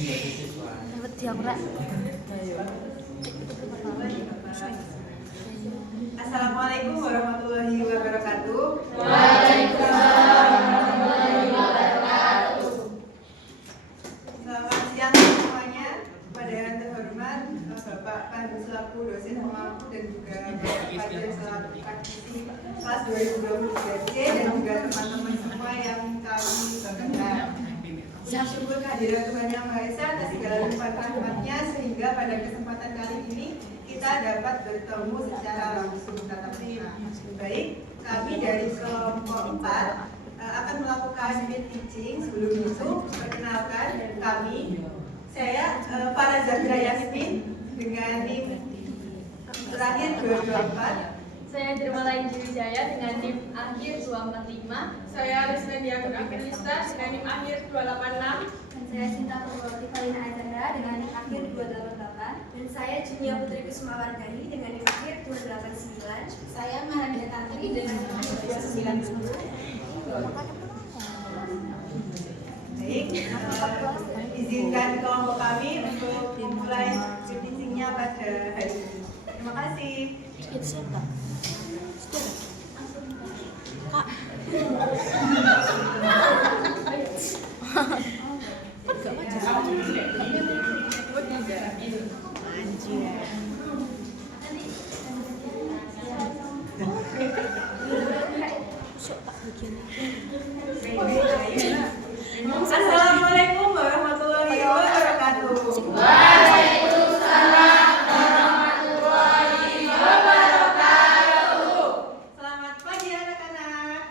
Dapat dia ora. Assalamualaikum warahmatullahi wabarakatuh. Waalaikumsalam warahmatullahi wabarakatuh. Selamat siang semuanya. Kepada yang terhormat Bapak Pandu selaku dosen pemangku dan juga Bapak Fajar selaku praktisi kelas 2023C dan juga teman-teman semua yang kami banggakan. Syukur kehadiran Tuhan Yang Maha Esa atas segala limpahan rahmat-Nya sehingga pada kesempatan kali ini kita dapat bertemu secara langsung tatap muka. Baik, kami dari kelompok 4 akan melakukan mid teaching. Sebelum itu, perkenalkan saya Farah Zahra Yasmin dengan NIM terakhir 224. Saya Dermala Injwijaya dengan NIM akhir 245. Saya Rismen Diakun Akhirlista dengan NIM akhir 286. Dan saya Sinta Purwati Kalina Azhara dengan NIM akhir 288. Dan saya Junia Putri Kusumawardhani dengan NIM akhir 289. Saya Mahadia Tantri dengan NIM akhir 290. Baik, izinkan kelompok kami untuk memulai teachingnya pada hari ini. Terima kasih. Itu siapa? Kak. Enggak macam. Anjir. Assalamualaikum warahmatullahi wabarakatuh. Waalaikumsalam warahmatullahi wabarakatuh. Selamat pagi anak-anak.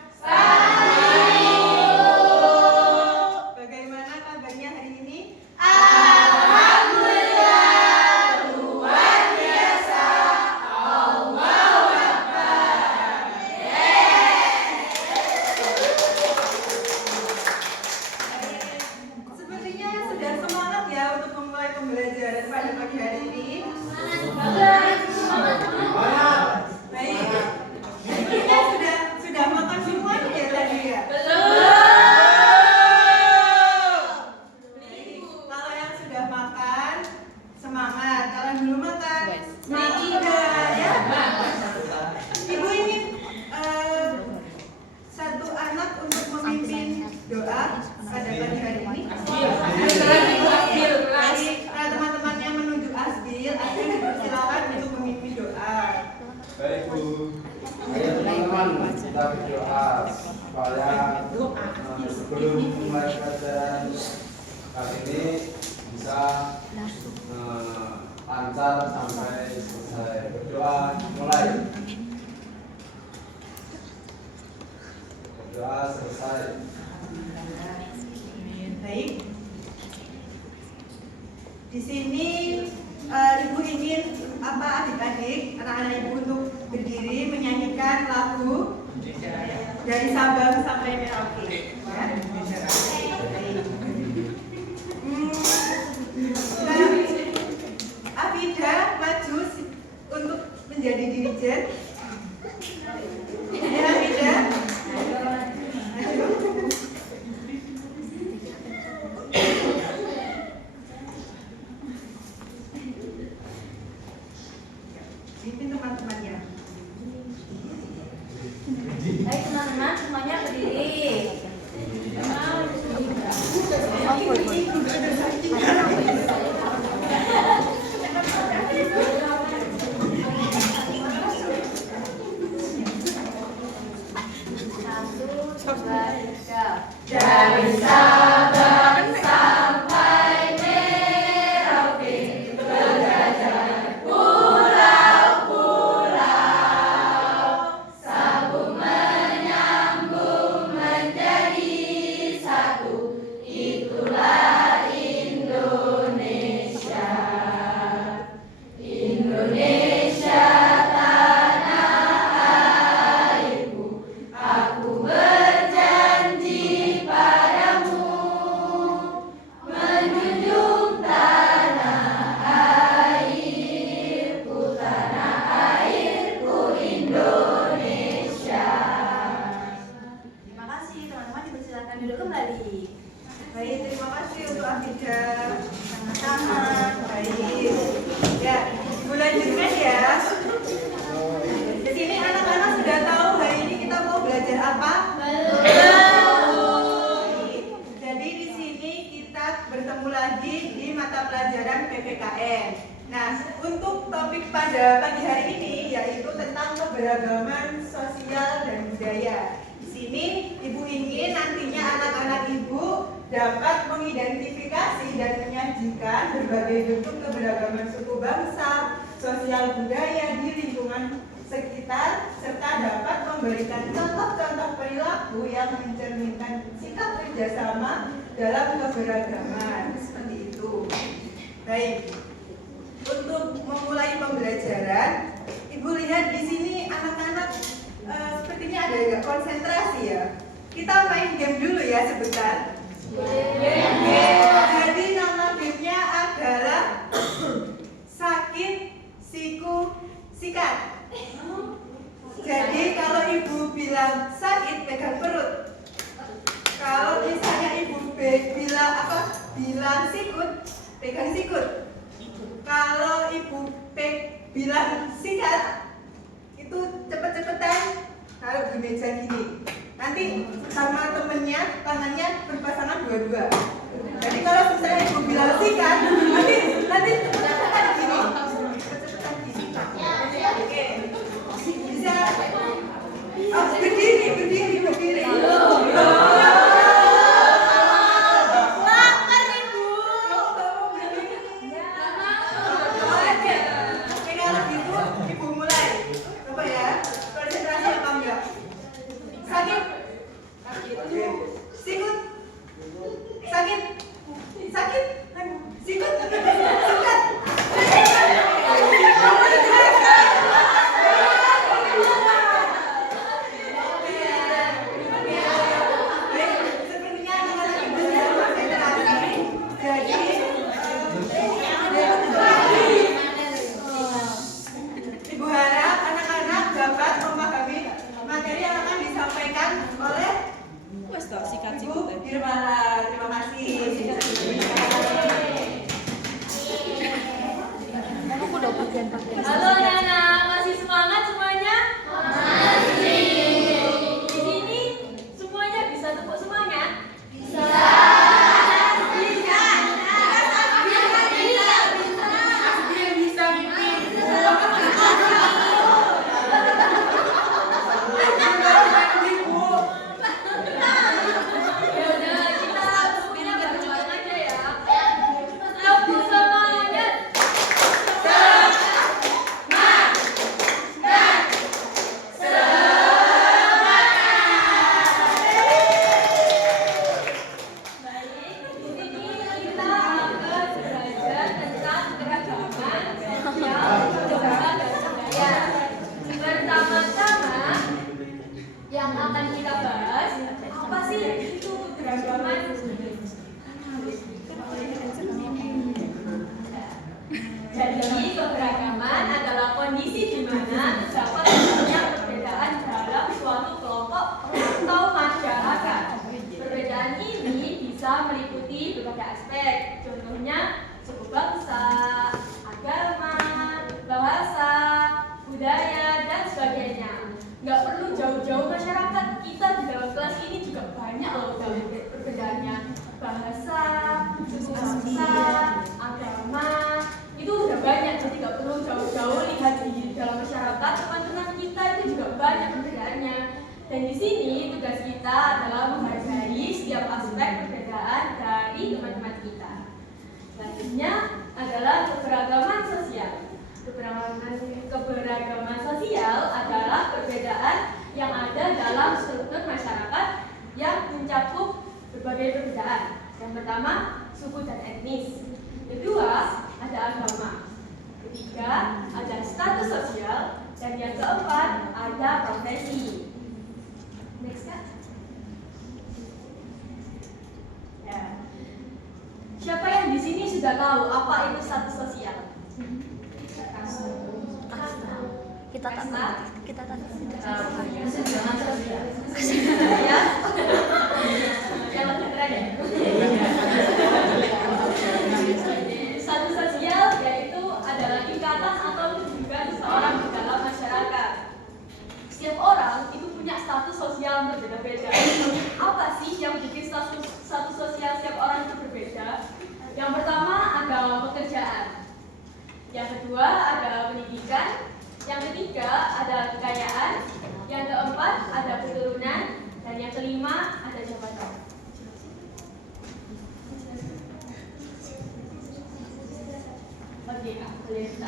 Bagaimana kabarnya hari ini? Alhamdulillah, luar biasa. Allahu Akbar. Sepertinya sudah semangat ya untuk memulai pembelajaran pada pagi hari ini. Baik. Kita sudah makan semuanya ya tadi ya? Baik. Kalau yang sudah makan semangat, kalau yang belum makan semangat ya. Ibu ingin satu anak untuk memimpin doa pada pagi hari ini. Baik, teman-teman yang menunjuk Asbil, Asbil dipersilakan untuk memimpin doa. Baik Bu, ayo teman-teman kita berdoa supaya sebelum mulai pelajaran kali ini bisa lancar sampai selesai. Berdoa mulai. Berdoa selesai. Baik. Di sini Ibu ingin adik-adik, anak-anak Ibu untuk berdiri menyanyikan lagu dari Sabang sampai Merauke. Ya. Afida maju untuk menjadi dirijen. Ya, Afida. Maju. Pimpin teman-temannya. Baik teman-teman, semuanya berdiri. Satu, dua, tiga. Dari Sabang sampai Merauke, berjajar pulau-pulau, sambung menyambung menjadi satu. Itulah Indonesia. Indonesia tanah airku, aku berjanji padamu menjunjung tanah airku Indonesia. Terima kasih teman-teman, dipersilakan duduk kembali. Baik, terima kasih untuk Afida. Sama-sama. Baik. Ya, Ibu lanjutkan ya. Di sini anak-anak sudah tahu hari ini kita mau belajar apa? Baik. Jadi di sini kita bertemu lagi di mata pelajaran PPKN. Nah, untuk topik pada pagi hari ini yaitu tentang keberagaman sosial dan budaya. Di sini Ibu ingin nantinya anak-anak Ibu dapat mengidentifikasi dan menyajikan berbagai bentuk keberagaman suku bangsa, sosial budaya di lingkungan sekitar, serta dapat memberikan contoh-contoh perilaku yang mencerminkan sikap kerjasama dalam keberagaman. Seperti itu. Baik. Untuk memulai pembelajaran, Ibu lihat di sini anak-anak sepertinya ada agak konsentrasi ya. Kita main game dulu ya sebentar. Jadi nama gamenya adalah sakit, siku, sikat. Jadi kalau Ibu bilang sakit, pegang perut. Kalau misalnya Ibu bilang sikut, pegang sikut. Kalau Ibu bilang sikat, itu cepet-cepetan taruh di meja gini. Nanti sama temennya tangannya berpasangan dua-dua. Jadi kalau misalnya Ibu bilang sikat, nanti cepet-cepetan gini. Cepet-cepetan gini. Oke. Bisa. Oh, berdiri. Halo anak-anak, masih semangat semuanya? Masih. Di sini semuanya bisa tepuk semangat? Bisa. Yang akan kita bahas, apa sih itu keberagaman? Jadi keberagaman adalah kondisi di mana terdapat banyak perbedaan dalam suatu kelompok atau masyarakat. Perbedaan ini bisa meliputi berbagai aspek, contohnya suku bangsa, agama, bahasa, budaya, dan sebagainya. Nggak perlu jauh-jauh, masyarakat kita di dalam kelas ini juga banyak loh perbedaannya. Bahasa, suku bangsa, agama, itu udah banyak, jadi nggak perlu jauh-jauh lihat di dalam masyarakat. Teman-teman kita itu juga banyak perbedaannya. Dan di sini tugas kita adalah menghargai setiap aspek perbedaan dari teman-teman kita. Selanjutnya adalah keberagaman sosial. Keberagaman sosial adalah perbedaan yang ada dalam struktur masyarakat yang mencakup berbagai perbedaan. Yang pertama, suku dan etnis. Kedua, ada agama. Ketiga, ada status sosial. Dan yang keempat, ada profesi. Next, Kak. Ya. Siapa yang di sini sudah tahu apa itu status sosial? Kita tak Ya. Yang lebih keren ya.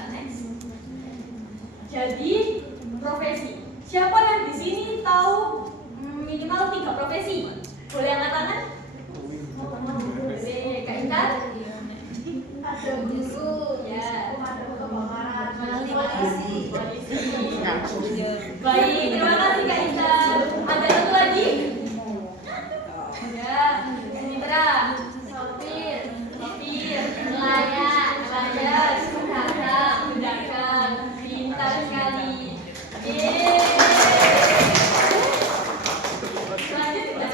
next. Jadi profesi. Siapa yang di sini tahu minimal 3 profesi? Boleh angkat tangan? Boleh. Kak Intan? Ada guru, Ya. pemadam kebakaran, Polisi. Baik, terima kasih Kak Intan. Ada satu lagi? Ya, Mitra, sopir, nelayan, pedagang, pintar sekali. Selanjutnya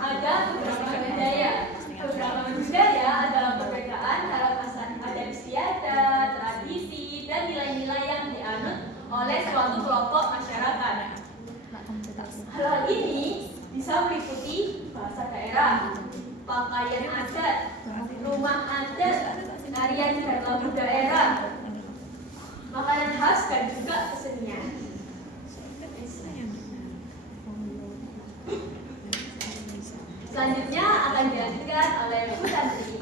ada beberapa budaya. Beberapa budaya adalah perbedaan cara adat istiadat, tradisi, dan nilai-nilai yang dianut oleh suatu kelompok masyarakat. Hal ini bisa meliputi bahasa daerah, pakaian adat, rumah adat, tarian dan lagu daerah, makanan khas dan juga kesenian. Selanjutnya akan dilanjutkan oleh Bu Santri.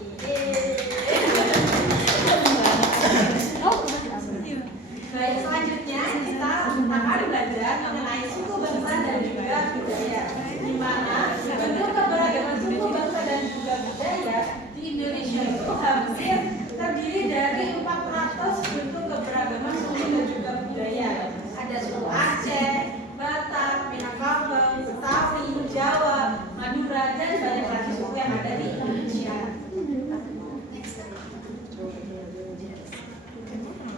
Baik, selanjutnya kita akan belajar mengenai suku bangsa dan juga budaya. Di mana bentuk keberagaman suku bangsa dan juga budaya di Indonesia itu hampir terdiri dari 400 bentuk keberagaman suku dan juga budaya. Ada suku Aceh, Batak, Minangkabau, Betawi, Jawa, Madura, dan banyak lagi suku yang ada di Indonesia.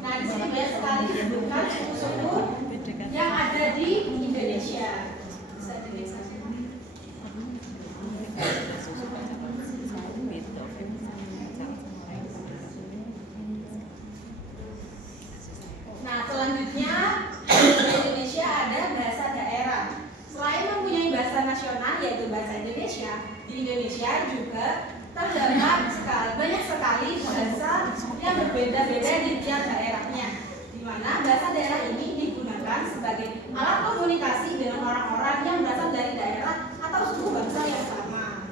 Nah, di sini banyak sekali disebutkan suku-suku yang ada di Indonesia. Bisa dilihat saja. Nah, selanjutnya di Indonesia ada bahasa daerah. Selain mempunyai bahasa nasional yaitu bahasa Indonesia, di Indonesia juga terdapat banyak sekali bahasa yang berbeda-beda di tiap daerahnya, di mana bahasa daerah ini digunakan sebagai alat komunikasi dengan orang-orang yang berasal dari daerah atau suku bangsa yang sama.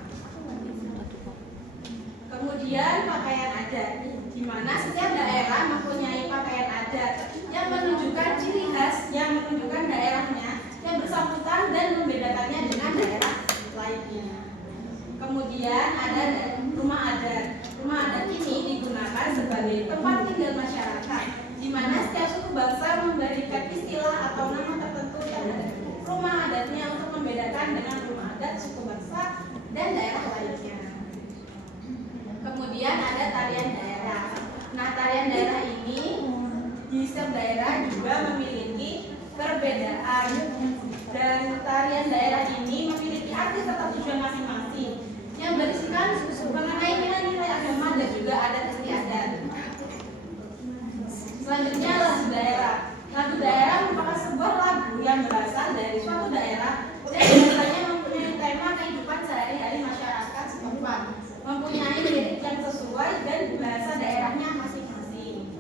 Kemudian pakaian adat, di mana setiap daerah mempunyai pakaian adat yang menunjukkan ciri khas yang menunjukkan daerahnya yang bersangkutan dan membedakannya dengan daerah lainnya. Kemudian ada rumah adat. Rumah adat ini digunakan sebagai tempat tinggal masyarakat, di mana setiap suku bangsa memberikan istilah atau nama tertentu terhadap rumah adatnya untuk membedakan dengan rumah adat suku bangsa dan daerah lainnya. Kemudian ada tarian daerah. Nah, tarian daerah ini di setiap daerah juga memiliki perbedaan, dan tarian daerah ini memiliki arti serta tujuan masing-masing yang berisikan mengenai nilai-nilai agama dan juga adat istiadat. Selanjutnya lagu daerah. Lagu daerah merupakan sebuah lagu yang berasal dari suatu daerah dan biasanya mempunyai tema kehidupan sehari-hari masyarakat setempat, mempunyai lirik yang sesuai dan bahasa daerahnya masing-masing.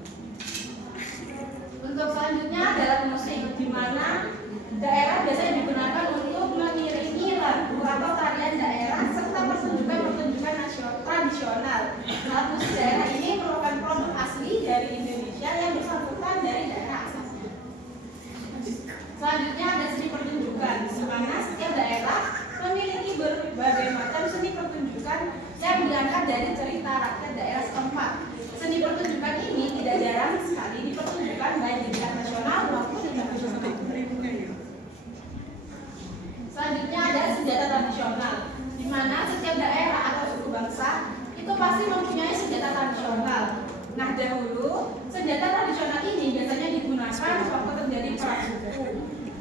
Untuk selanjutnya adalah musik, di mana daerah biasanya digunakan untuk mengiringi lagu atau tarian daerah serta pertunjukan-pertunjukan tradisional. Alat musik daerah ini merupakan produk asli dari Indonesia yang bersangkutan dari daerah asalnya. Selanjutnya ada seni pertunjukan, di mana setiap daerah memiliki berbagai macam seni pertunjukan yang diangkat dari cerita rakyat daerah setempat. Seni pertunjukan ini tidak jarang sekali dipertunjukkan baik di tingkat nasional maupun internasional. Selanjutnya ada senjata tradisional, di mana setiap daerah atau suku bangsa itu pasti mempunyai senjata tradisional. Nah, dahulu senjata tradisional ini biasanya digunakan waktu terjadi perang suku.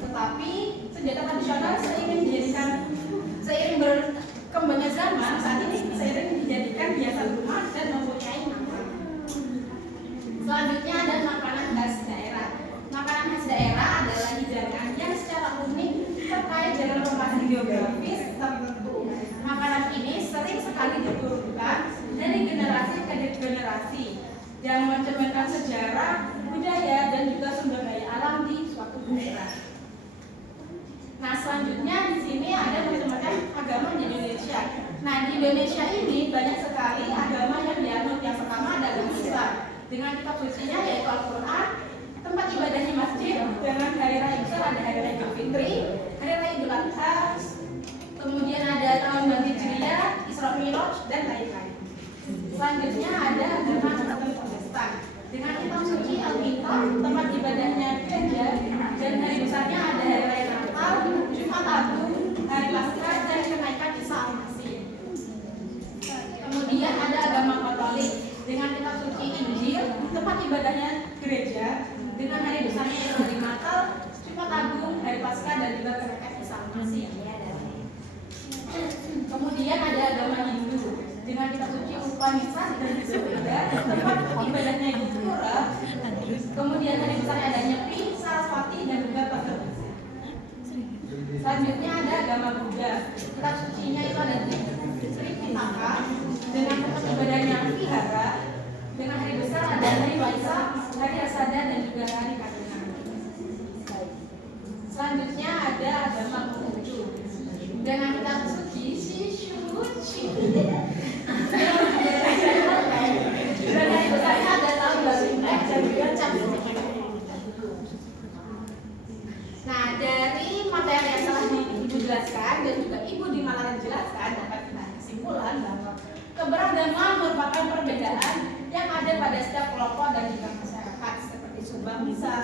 Tetapi senjata tradisional seiring berkembangnya zaman, saat ini seiring dijadikan hiasan rumah dan mempunyai nama. Selanjutnya ada makanan khas daerah. Makanan khas daerah adalah hidangan yang secara unik terkait dengan lokasi geografis tertentu. Makanan ini sering sekali diturunkan dari generasi ke generasi yang mencerminkan sejarah, budaya, dan juga sumber daya alam di suatu daerah. Nah, selanjutnya di sini ada macam-macam agama di Indonesia. Nah, di Indonesia ini banyak sekali agama yang dianut. Yang pertama ada agama Islam. dengan kitab sucinya yaitu Al-Quran, tempat ibadahnya masjid, dengan hari raya besar ada hari raya Idul Fitri, hari raya Idul Adha, kemudian ada tahun baru Hijriah, Isra Mi'raj dan lain-lain. Selanjutnya ada agama Kristen Protestan dengan kitab suci Alkitab, tempat ibadahnya gereja, dan hari besarnya ada hari raya Natal, Jumat Agung, hari Paskah dan kenaikan Isa Al-Masih. Kemudian ada agama Katolik dengan kitab suci Injil, tempat ibadahnya gereja, dengan hari besarnya yaitu hari Natal, Jumat Agung, hari Paskah dan juga kenaikan Isa Al-Masih. Kemudian ada agama Hindu dengan kitab suci Upanishad dan Veda, tempat ibadahnya Pura. Kemudian hari besarnya ada Nyepi, Saraswati dan juga Bhagavad. Selanjutnya ada agama Buddha. Kitab sucinya itu ada Tripitaka dengan tempat ibadahnya Vihara. Dengan hari besar ada hari Waisak, hari Asada dan juga hari Karuna. Selanjutnya ada agama Konghucu dengan kitab suci Shishuchi. Dan hari besarnya ada tahun baru Imlek dan juga Cap. Nah, dari materi yang telah Ibu jelaskan dan juga Ibu di Malang jelaskan, dapat kita kesimpulan bahwa keberagaman merupakan perbedaan yang ada pada setiap kelompok dan juga masyarakat seperti suku bangsa,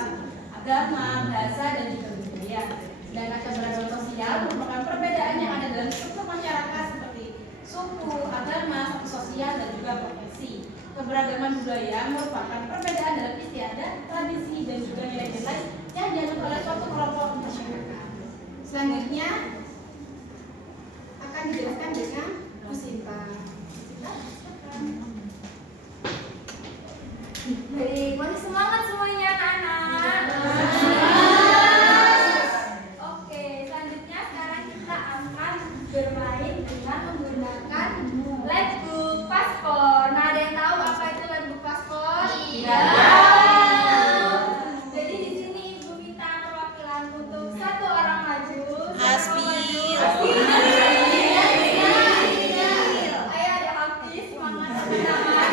agama, bahasa dan juga budaya. Dan keberagaman sosial merupakan perbedaan yang ada dalam struktur masyarakat seperti suku, agama, status sosial dan juga profesi. Keberagaman budaya merupakan perbedaan dalam istiadat, tradisi dan juga nilai-nilai yang dianut oleh suatu kelompok masyarakat. Selanjutnya akan dijelaskan dengan Bu Sinta. Baik, masih semangat semuanya anak-anak. Oke, selanjutnya sekarang kita akan bermain dengan menggunakan Letbook Paspor. Nah, ada yang tahu apa itu Letbook Paspor? Iya. Jadi di sini Ibu minta perwakilan untuk satu orang maju. Asmi. Ayo ada Hafiz, semangat teman-teman.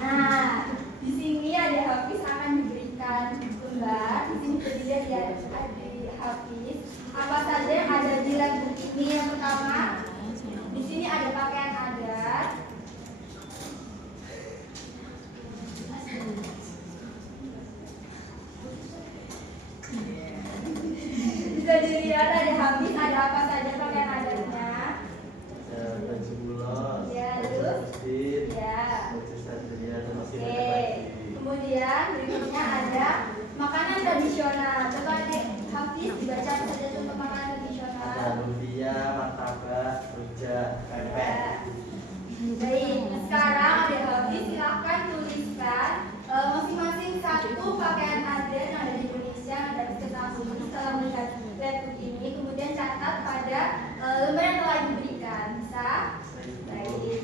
Nah, di sini ada Hafiz akan diberikan lembar. Di sini terdiri dari adik Hafiz. Apa saja yang ada di Letbook ini? Yang pertama, di sini ada pakaian adat. Bisa dilihat ada Hafiz, ada apa saja pakaian adatnya. Baju bulan, Ya, baju terus? masjid, Ya. baju satria dan masih Oke. banyak lagi. Kemudian berikutnya ada makanan tradisional. Coba adik Hafiz dibaca apa saja contoh makanan tradisional. Ada lumpia, martabak, rujak, pepek. Baik, sekarang adik Hafiz silahkan tuliskan masing-masing satu pakaian adat yang ada di Indonesia yang dapat diketahui setelah melihat Letbook ini. Kemudian catat pada lembar yang telah diberikan. Bisa? Baik.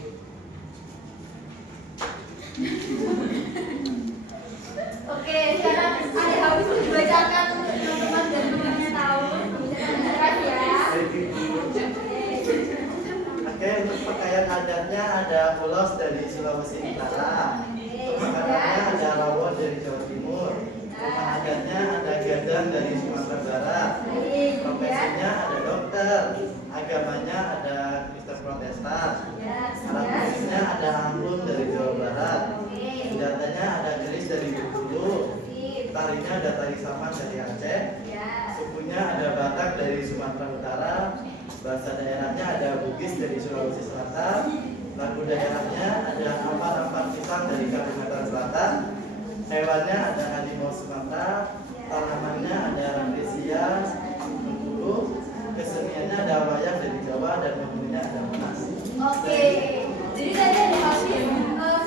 Oke, sekarang adik Hafiz dibacakan untuk teman-teman dan temannya tahu. Bisa dengarkan ya. Oke, untuk pakaian adatnya ada ulos dari Sulawesi Utara. Makanannya ada rawon dari Jawa Timur. Rumah adatnya ada gadang dari Sumatera Barat. Profesinya ada dokter. Agamanya ada Kristen Protestan. Alat musiknya ada angklung dari Jawa Barat. Senjatanya ada keris dari Bengkulu. Tarinya ada tari saman dari Aceh. Sukunya ada Batak dari Sumatera Utara. Bahasa daerahnya ada Bugis dari Sulawesi Selatan. Lagu daerahnya ada ampat-ampat pisang dari Kalimantan Selatan. Hewannya ada harimau Sumatera. Tanamannya ada rafflesia Bengkulu. Keseniannya ada wayang dari Jawa dan membunuhnya ada Monas. Oke, jadi tadi ada Hafiz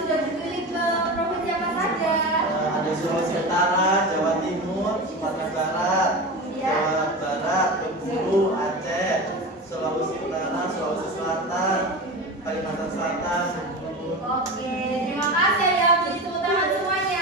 sudah berkeliling ke provinsi apa saja? Ada Sulawesi Utara, Jawa Timur, Sumatera Barat, Jawa Barat, Bengkulu, Aceh, Sulawesi Utara, Sulawesi Selatan, Kalimantan Selatan, Bengkulu. Oke, terima kasih ya. Jadi tepuk tangan semuanya.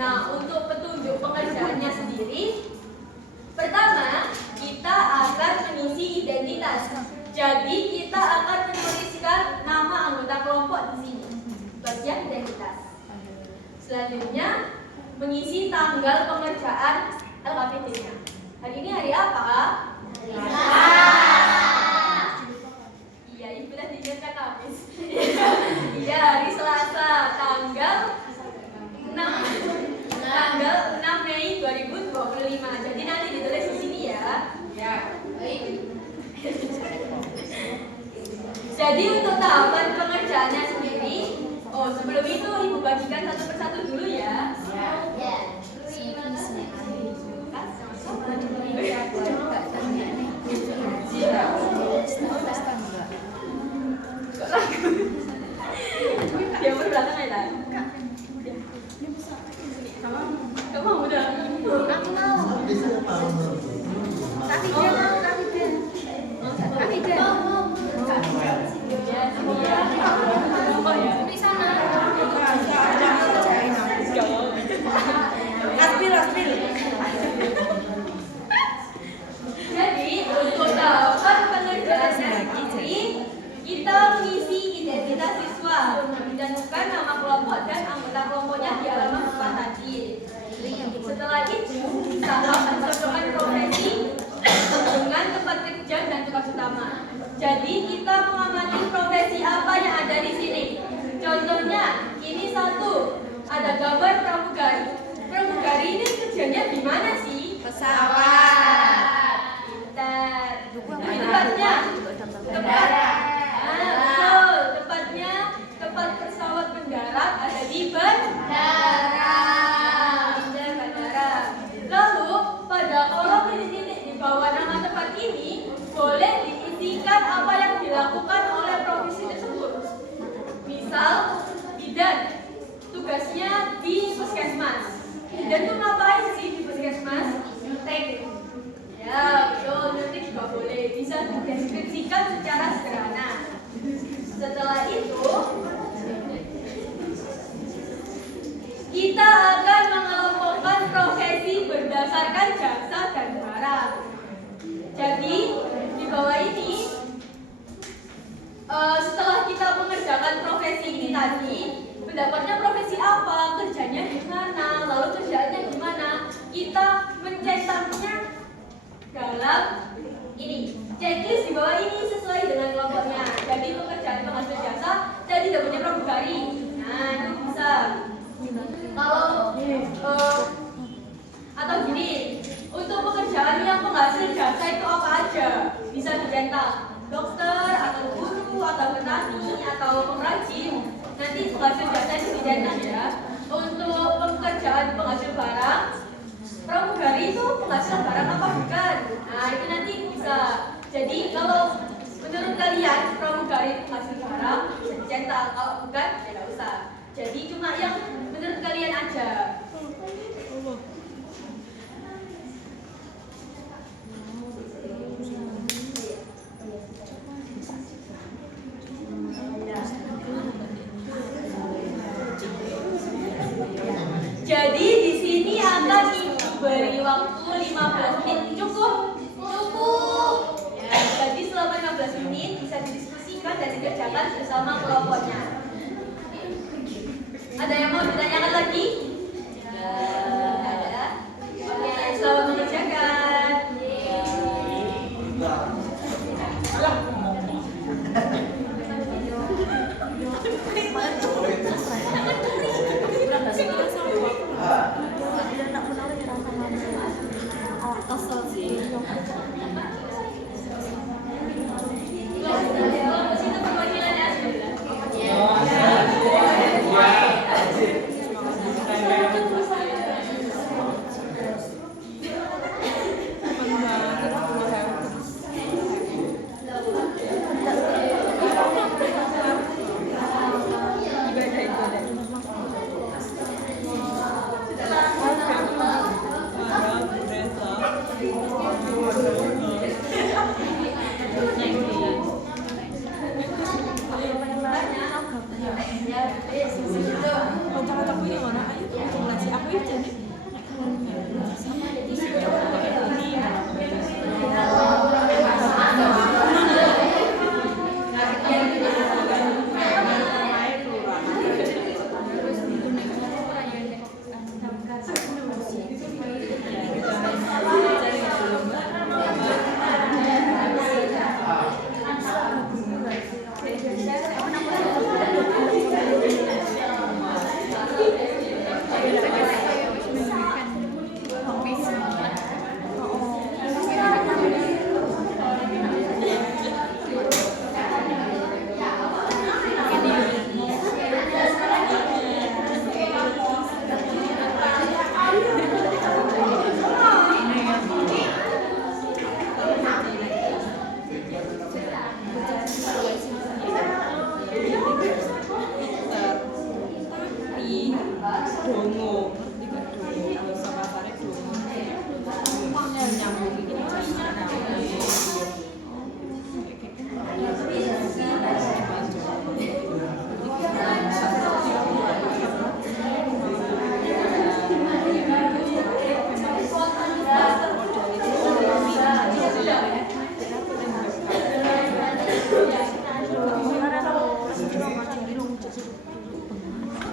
Nah, untuk petunjuk pengerjaannya sendiri, pertama kita akan mengisi identitas. Jadi kita akan menuliskan nama anggota kelompok di sini, bagian identitas. Selanjutnya mengisi tanggal pengerjaan LKPD-nya. Hari ini hari apa? Iya, ibu tadi ingatkan Kamis. Iya, hari Selasa, tanggal 6 Mei 2025. Jadi nanti ditulis di sini ya. Ya, baik. Jadi untuk tahapan pengerjaannya sendiri, sebelum itu ibu bagikan satu persatu dulu ya. Ya. Dia berbelakang ya lah. Kamu mau udah? Aku mau. Tapi dia mau. Di sana. Jadi untuk tahapan pengerjaan sendiri, kita mengisi identitas siswa, mencantumkan nama kelompok dan anggota kelompoknya di halaman depan tadi. Setelah itu, tahap mencocokkan profesi dengan tempat kerja dan tugas utama. Jadi kita mengamati profesi apa yang ada di sini. Contohnya, ini satu, ada gambar pramugari. Pramugari ini kerjanya di mana sih? Pesawat. Tempatnya tempat pesawat mendarat ada di bandara. Lalu pada kolom titik di bawah nama tempat ini boleh diisikan apa yang dilakukan oleh profesi tersebut. Misal bidan, tugasnya di puskesmas. Bidan tuh ngapain sih di puskesmas? Nyuntik. Ya, betul, nyuntik juga boleh. Bisa dideskripsikan secara sederhana. Setelah itu, kita akan mengelompokkan profesi berdasarkan jasa dan barang. Jadi, di bawah ini, setelah kita mengerjakan profesi ini tadi, mendapatnya profesi apa, kerjanya di mana, lalu kerjaannya gimana, kita mencetaknya dalam ini checklist di bawah ini sesuai dengan kelompoknya. Jadi pekerjaan penghasil jasa jadi dapatnya pramugari. Nah, itu bisa. Kalau atau gini, untuk pekerjaan yang penghasil jasa itu apa aja? Bisa dicetak dokter atau guru atau petani atau pengrajin. Nanti penghasil jasa itu dicetak ya. Untuk pekerjaan penghasil barang, pramugari itu penghasil barang apa bukan? Nah, itu nanti bisa. Jadi kalau menurut kalian pramugari itu penghasil barang bisa dicetak, kalau bukan ya nggak usah. Jadi cuma yang menurut kalian aja. Jadi di sini akan diberi waktu 15 menit. Cukup? Cukup. Ya, jadi selama 15 menit bisa didiskusikan dan dikerjakan bersama kelompoknya. Ada yang mau ditanyakan lagi? Ada. Oke, selamat mengerjakan.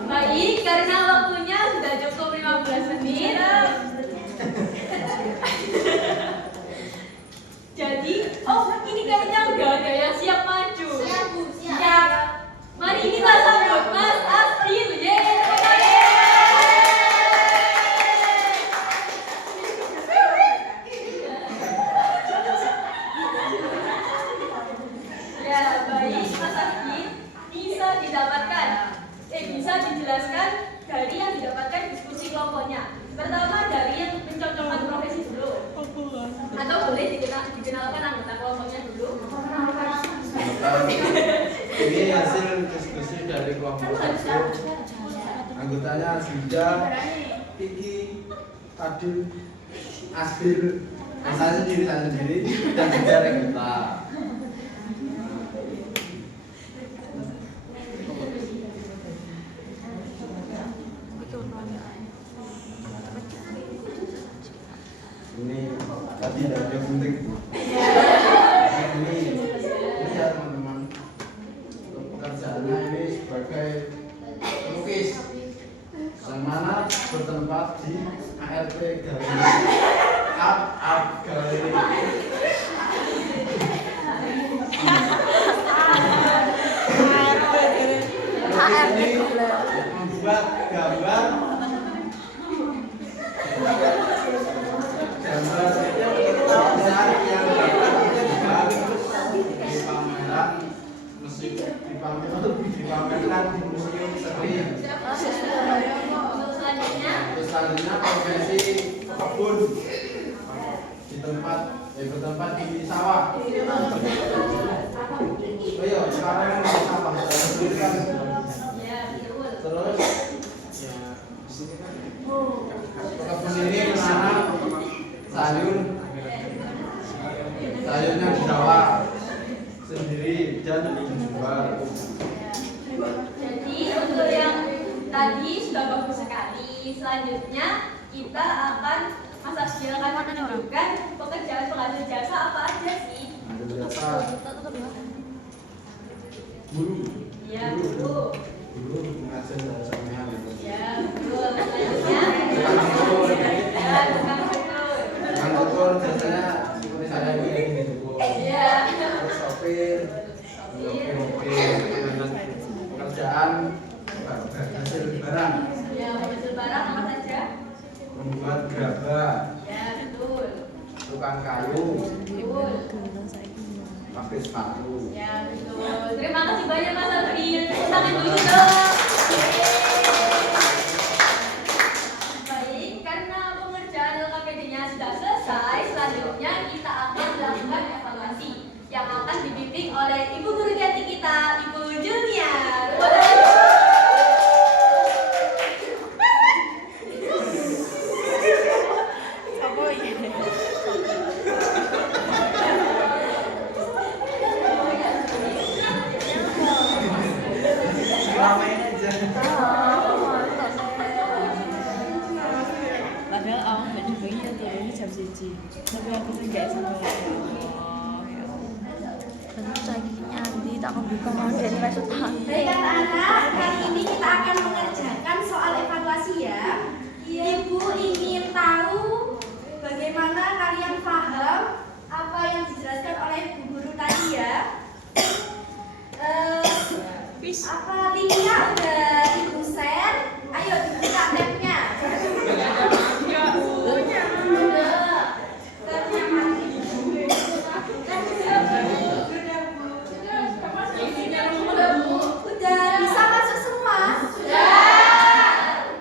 Baik, karena waktunya sudah cukup 15 menit. Jadi, ini kayaknya udah ada yang siap maju. Siap, Bu, siap. Siap. Mari kita sambut Mas Asdil. Ya, baik, Mas Asdil bisa dijelaskan dari yang didapatkan diskusi kelompoknya. Pertama dari yang pencocokkan profesi dulu. Atau boleh dikenalkan anggota kelompoknya dulu. Ini hasil diskusi dari kelompok satu. Anggotanya Zinda, Kiki, Adil, Asbil, saya sendiri dan juga Regita. Ini tadi ada penting. Ini ya teman-teman. Pekerjaannya ini sebagai pelukis yang mana bertempat di ART Galeri Art Galeri. Pelukis ini membuat gambar yang dapat di pameran musik dipamerkan di museum seni. Terus selanjutnya profesi kebun bertempat di sawah. Ayo sekarang di sawah terus kebun ini menanam sayurnya di sawah sendiri dan dijual. Jadi untuk yang tadi sudah bagus sekali. Selanjutnya kita akan Mas Asdil akan menunjukkan pekerjaan penghasil jasa apa aja sih? Penghasil jasa guru. Iya, guru. Guru penghasil jasanya. Ya, betul. Selanjutnya tukang cukur jasanya seperti saya ini cukur. Iya. Sopir, pekerjaan hasil barang. Ya, hasil barang apa saja? Membuat gerabah. Ya, betul. Tukang kayu. Betul. Pabrik sepatu. Ya, betul. Terima kasih banyak Mas Asdil. Tepuk tangan dulu dong. Baik, karena pengerjaan LKPD-nya sudah selesai, selanjutnya kita akan melakukan evaluasi yang akan dibimbing oleh Ibu Guru Jati kita, Ibu Junior. Padahal awak mbak Dibangnya turunnya jam 1. Tapi aku tuh gak sampai. Tentu saya nanti tak membuka model resultan. Baik anak-anak, kali ini kita akan mengerjakan soal evaluasi ya. Ibu ingin tahu bagaimana kalian paham apa yang dijelaskan oleh Bu Guru tadi ya. Apa linknya udah Ibu share? Ayo dibuka tabnya. Udah bisa masuk semua? Sudah.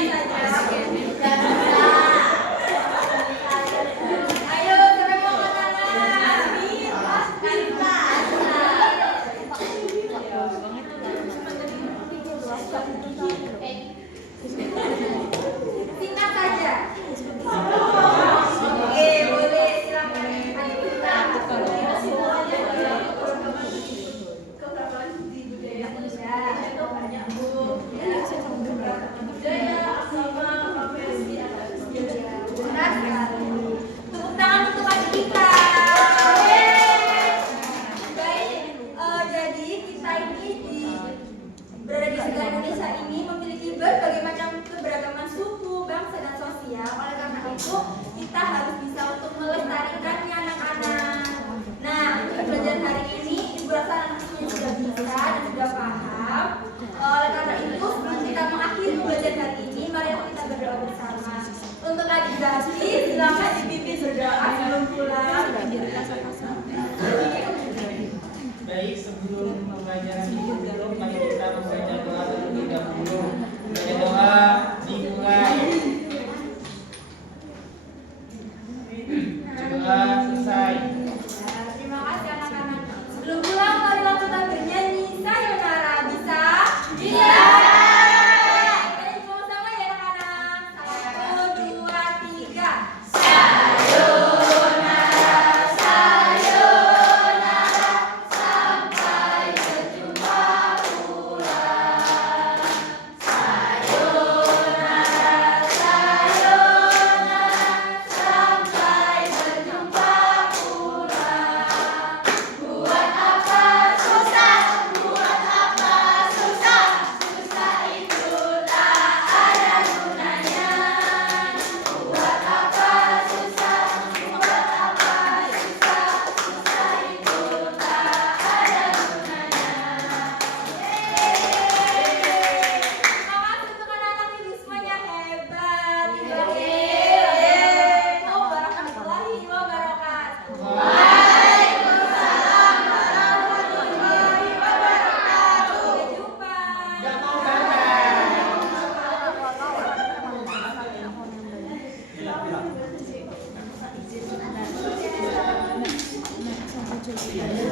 Ayo, siapa yang mau kenalan? Singkat saja. Oke, boleh silakan. Keberagaman di budaya Indonesia itu banyak, Bu. Budaya, agama, profesi, benar sekali. Tepuk tangan untuk adik kita. Baik, jadi kita ini berada di negara Indonesia ini memiliki berbagai macam keberagaman suku, bangsa, dan sosial. Oleh karena itu, kita harus bisa untuk melestarikannya anak-anak. Nah, untuk pelajaran hari ini, Ibu rasa anak-anaknya sudah bisa dan sudah paham. Oleh karena itu, sebelum kita mengakhiri pelajaran hari ini, mari kita berdoa bersama. Untuk adik Gavi, silakan dipimpin berdoa sebelum pulang. Baik, sebelum pembelajaran ini mari kita membaca doa terlebih dahulu. Baca doa dimulai. Doa selesai. Terima kasih anak-anak. Sebelum pulang, marilah kita bernyanyi sayonara. Bisa? Bisa! Kita sama-sama ya anak-anak. 1, 2, 3. Iya.